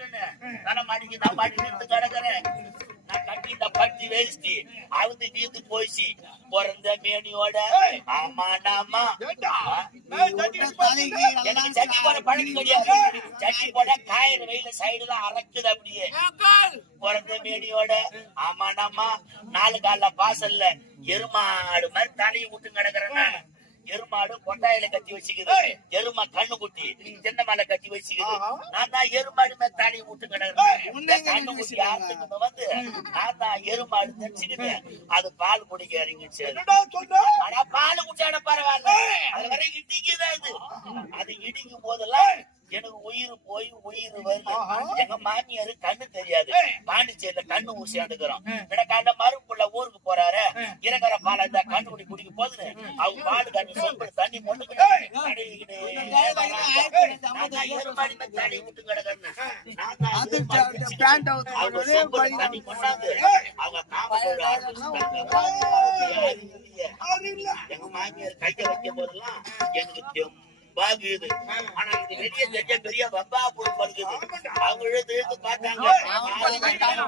விட்டுன்னு தலை மாடிக்கு நான் மாட்டி நின்று கிடக்குறேன். நான் கட்டி இந்த பட்டி வேஸ்டி அவுந்து தீர்த்து போயிச்சு பிறந்த மேனியோட. ஆமா நாமா எனக்கு சட்டி போட பழக்கம் கிடையாது. சட்டி போட காயிற வெயில சைடுல அரைக்குது அப்படியே பிறந்த மேனியோட. ஆமா நாமா 4 கால பாசல்ல எருமாடு மாதிரி தலையை விட்டு கிடக்குறேன். நான் எருமாடு கொட்டாயில கட்டி வச்சுக்குது, எருமா கண்ணு குட்டி சின்ன மேல கட்டி வச்சுக்குது. நான் தான் எருமாடு மேல தலையை விட்டு கிடக்குறேன். கண்ணு குட்டி ஆத்துக்கு வந்து நான் தான் எருமாடு தச்சுக்குது. அது பால் குடிக்க இறங்கிச்சு. ஆனா பால் குடிச்சாட பரவாயில்ல, அது வரை இடிக்குதான். அது இடிக்கும் போதெல்லாம் எனக்கு உயிர் போய் உயிர் வருது. எங்க மாமியாரு கண்ணு தெரியாது, பாண்டிச்சேரியில கண்ணு ஊசியாண்டுக்கிறோம். எனக்கு அந்த மறுப்புள்ள ஊருக்கு போறாரு, இறங்குற பால் அந்த கண்ணு குடி குடிக்க போகுது. அவங்க பால் கண்ணு சொம்பு தண்ணி போட்டு தண்ணி விட்டு கிடக்கணும். தண்ணி கொண்டாந்து அவங்க எங்க மாமியார் கைய வைக்கும் போதெல்லாம் எனக்கு பாக்குது. ஆனா இது வெளியே தெரிஞ்ச பெரிய பப்பா போய் படுக்குது. அவங்க இழுத்து பார்த்தாங்க,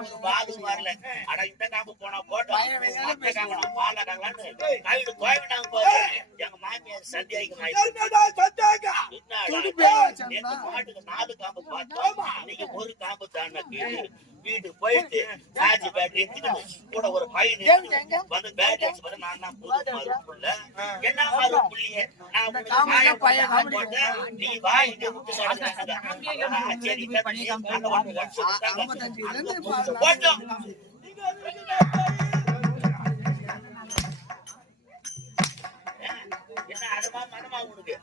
ஒரு பாலும் வரல. ஆனா இந்த காம்பு போனா போட்டோம் பாலாக்காங்களான்னு கைடு கோயவிட்டாங்க போது எங்க மாமியார் சந்தியாய்க்கு மாட்டுக்கு 4 காம்பு பார்த்தோம். இன்னைக்கு 1 காம்பு தாண்டா வீட்டு போயிட்டு சார்ஜ் பேட்டரி எடுத்துக்கணும். கூட ஒரு பையன் வந்து பேட்டரி அடிச்சு பார்த்து நான் தான் புது மறுப்புள்ள என்ன மறுப்புள்ளியே நான் போட்டேன். நீ வாயிட்டு விட்டு சரி போட்டோம். என்ன அதுமா மனமா உனக்கு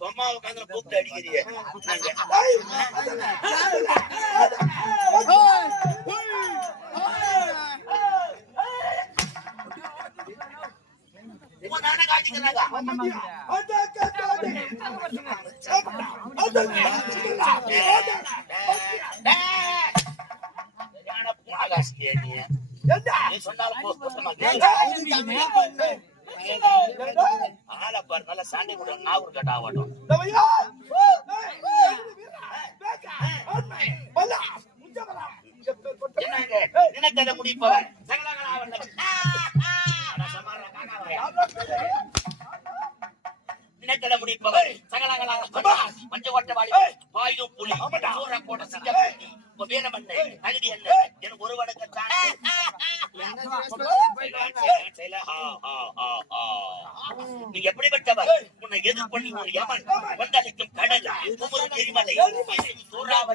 சொம்மா உட்காந்து கூப்பிட்டு அடிக்கிறிய. தானே காட்டிக்கிறாங்க. ஆளப்பாரு நல்லா சாண்டி கூட நாவூர் கட்ட ஆகட்டும். என்னங்க முடிப்பவர் நினைக்கட முடிப்பவர் சகலகலாக மஞ்ச ஓட்ட வாழி பாயும் புலி சூற போட்ட சிங்க வீரமண்ணை தகுதி என்ன எனக்கு ஒரு வடக்கத்தான் நீ எப்படிப்பட்டவர்? உன்னை எதிர் பண்ணி ஒரு யமன் கொந்தளிக்கும் கடல் குமுறு எரிமலை சூறாவளி